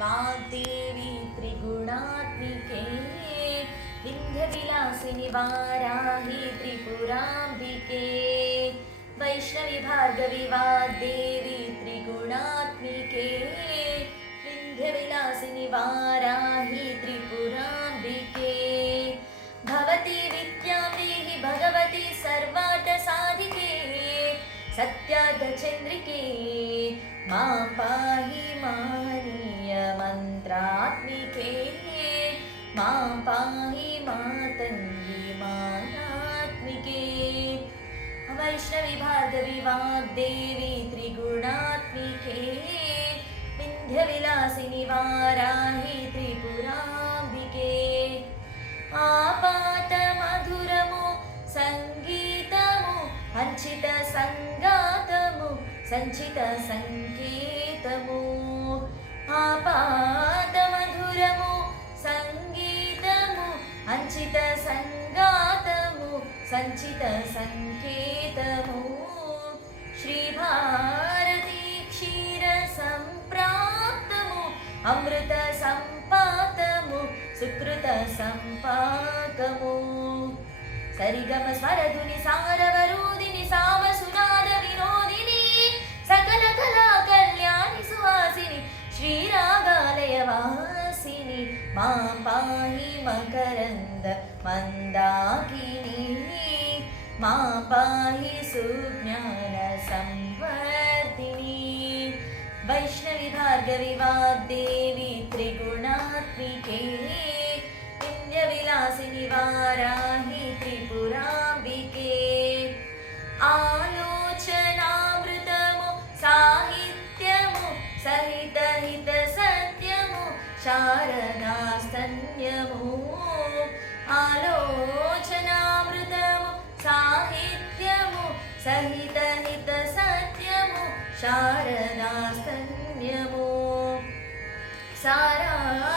वाग्देवी त्रिगुणात्मिके विन्ध्यविलासिनि वाराहि त्रिपुराम्बिके वैष्णवी भार्गवी वाग्देवी त्रिगुणात्मिके विन्ध्यविलासिनि वाराहि त्रिपुराम्बिके भवती विद्यां देहि भगवती सर्वार्थसाधिके सत्यार्थचन्द्रिके मां पाहि महनीय मन्त्रात्मिके मां पाहि मातङ्गी मायात्मिके वैष्णवी भार्गवी वाग्देवी त्रिगुणात्मिके विन्ध्यविलासिनि वाराहि त्रिपुराम्बिके आपात मधुरमु संगीतमु हंचित संगातमु संचित संकेतमु आपात मधुरमु संगीतमु हंचित संगातमु संचित संकेतमु श्री भारती क्षीर संप्राप्तमु अमृत संपातमु सुकृत संपाकमु सरिगम स्वरधुनि सारवरूदिनि सामसुनाद विनोदिनि सकल कला कल्याणि सुहासिनि श्रीरागालयवासिनि मां पाहि मकरन्द मन्दाकिनी मां पाहि सुज्ञान संवर्धिनी वैष्णवी भार्गवी वाग्देवी त्रिगुणात्मिके विन्ध्यविलासिनि वाराहि त्रिपुराम्बिके आलोचनामृतमु साहित्यमु सहित हित सत्यमु शारदास्तन्यमु आलोचनामृतमु साहित्यमु सहित हित सत्यमु शारदास्तन्यमु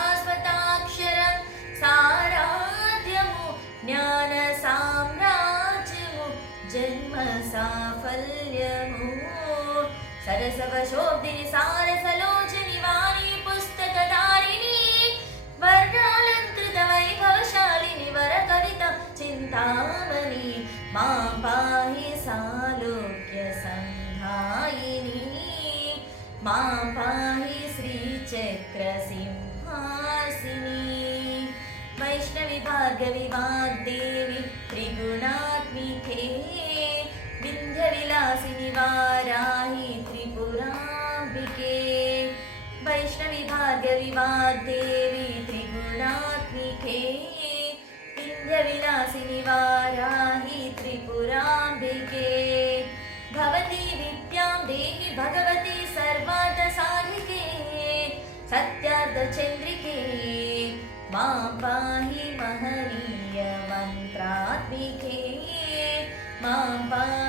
सारास्वताक्षरं साराध्यमु ज्ञान साम्राज्यमु जन्म साफल्यमु सरसवशोभिनि सारसलोचनि वाणी पुस्तकधारिणी वर्णालङ्कृत वैभवशालिनि वरकविता चिन्तामणि मां पाहि सालोक्य संधायिनी मां पाहि श्रीचक्रसिंहासिनी वैष्णवी भार्गवी वाग्देवी त्रिगुणात्मिके विन्ध्यविलासिनि वाराहि त्रिपुराम्बिके वैष्णवी भार्गवी वाग्देवी त्रिगुणात्मिके विन्ध्यविलासिनि वाराहि त्रिपुराम्बिके भवती विद्यां देहि भगवती सर्वार्थसाधिके सत्यार्थचन्द्रिके मां पाहि महनीय मन्त्रात्मिके मां पाहि